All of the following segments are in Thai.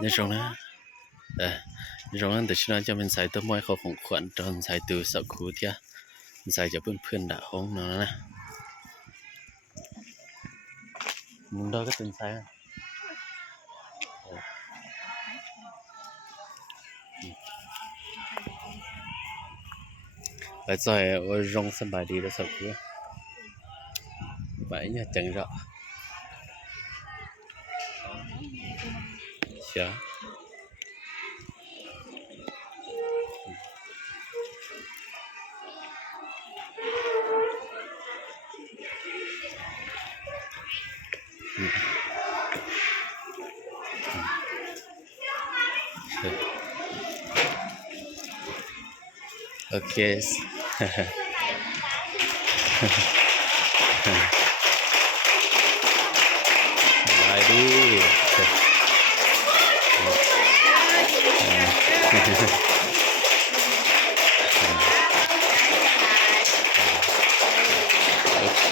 ในตรงนั้นในตรงนั้นแต่ฉันจะเป็นสายตัวมวยเขาของขวัญตอนสายตัวสักครู่เดียวสายจะเพื่อนด่าห้องนั่นนะมึงดอก็เป็นสายไปซอยว่ารงสบายดีแล้วสักครู่ไปเนี่ยจังเราเชียโอเคไปดีโอเค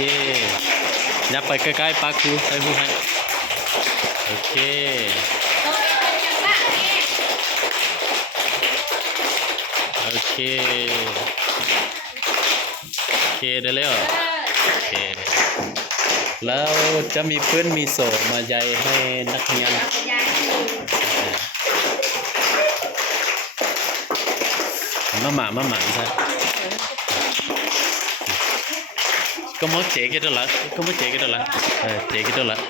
อย่าไปใกล้ๆปากกูใส่หูให้โอเคโอเคโอเคได้แล้วโอเคแล้วจะมีเพื่อนมีโสมาใยให้นักเรียนมาหมาใช่ก็มอเจ๊กันแล้วก็มอเจ๊กันแล้วเจ๊กันแล้ว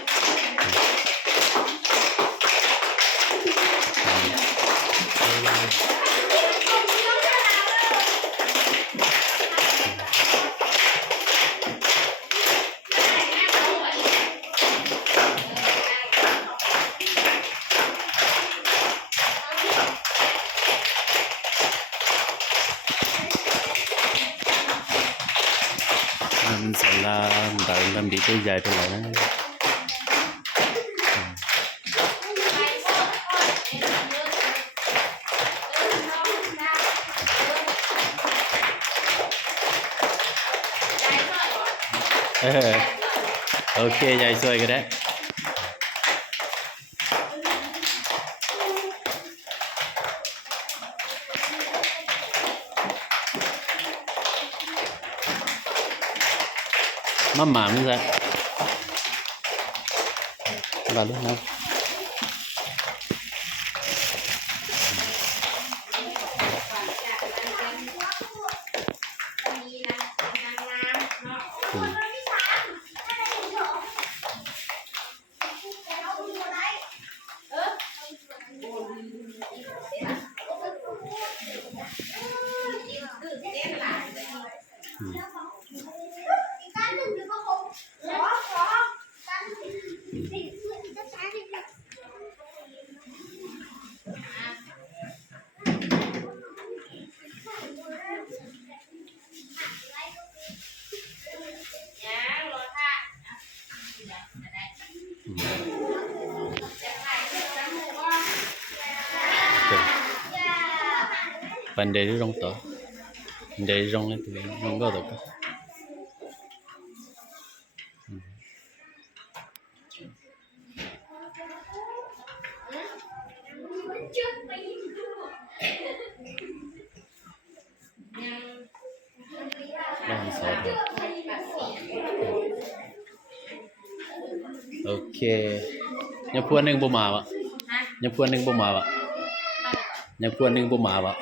มันสลามดังลำดีตัวใหญ่ไปเลยนะโอเคใหญ่สวยก็ได้มาหมาไม่ใช่บาลูกนะปันเดย์ร้องต่อเดย์ร้องเลยตัวร้องก็ต่อก็ร้องสอดโอเคยังพวนหนึ่งบ่มาวะยังพวนหนึ่งบ่มาวะยังพวนหนึ่งบ่มาวะ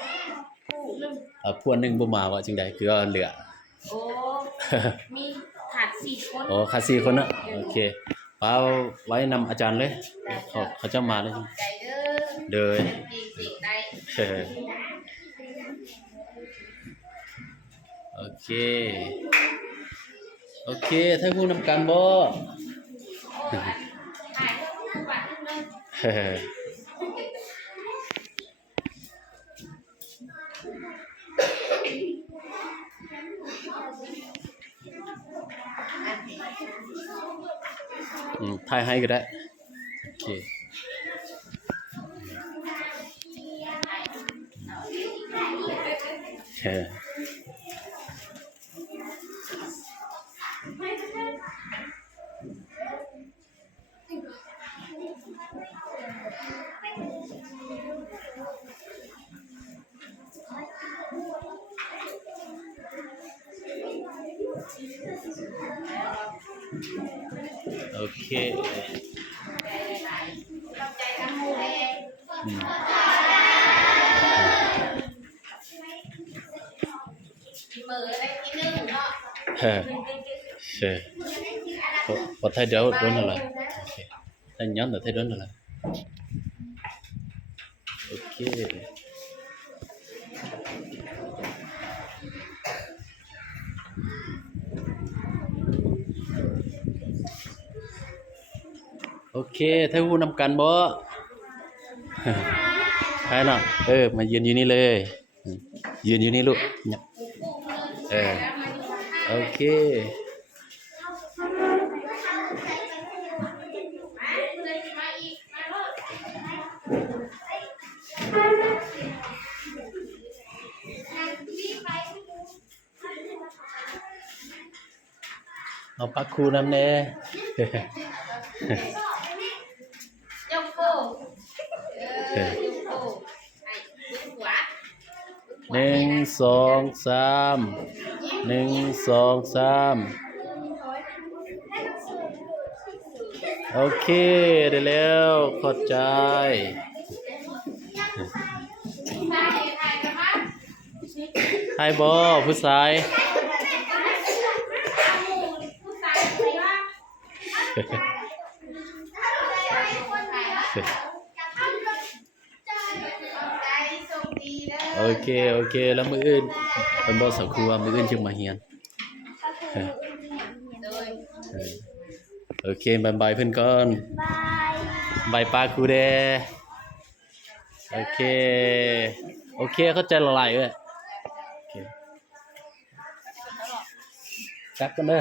พวนหนึ่งบ่มาวะจึงใดคือเหลือโอ้มีขาด4 คนโอ้ขาด4 คนนะโอเคป้าไว้นำอาจารย์เลยเขาจะมาเลยเดินโอเคโอเคถ้าพูดนำกันบ่ถ่ายให้ก็ได้โอเค โอเค ขอบใจทั้งหมู่เลย อืม มือได้ที่หนึ่งเนาะ เออเออพอthay đổi đúng rồi ok anh nhớ là thay đổi rồi ok ok thấy vui nằm cạnh bố hay nào màยืนอยู่นี่เลยยืนอยู่นี่ลูกโอเคเอาปักคูน้ำแน่ ยกโป้ยกโป้ไอ้ยกขวา หนึ่งสองสามหนึ่งสองสามโอเคได้แล้วเข้าใจ ได้ถ่ายกันมั้ย ให้บอผู้ชาย ผู้ชายใครวะใจส่งดีเด้อ โอเคโอเคแล้วมืออื่นเป็นบอสักครูว่ามืออื่นจึงมาเฮียน โดย เออโอเคบายบายเพื่อนก่อนบายปาครูเดโอเคโอเคเข้าใจละลายเลยโอเคจักกันเด้อ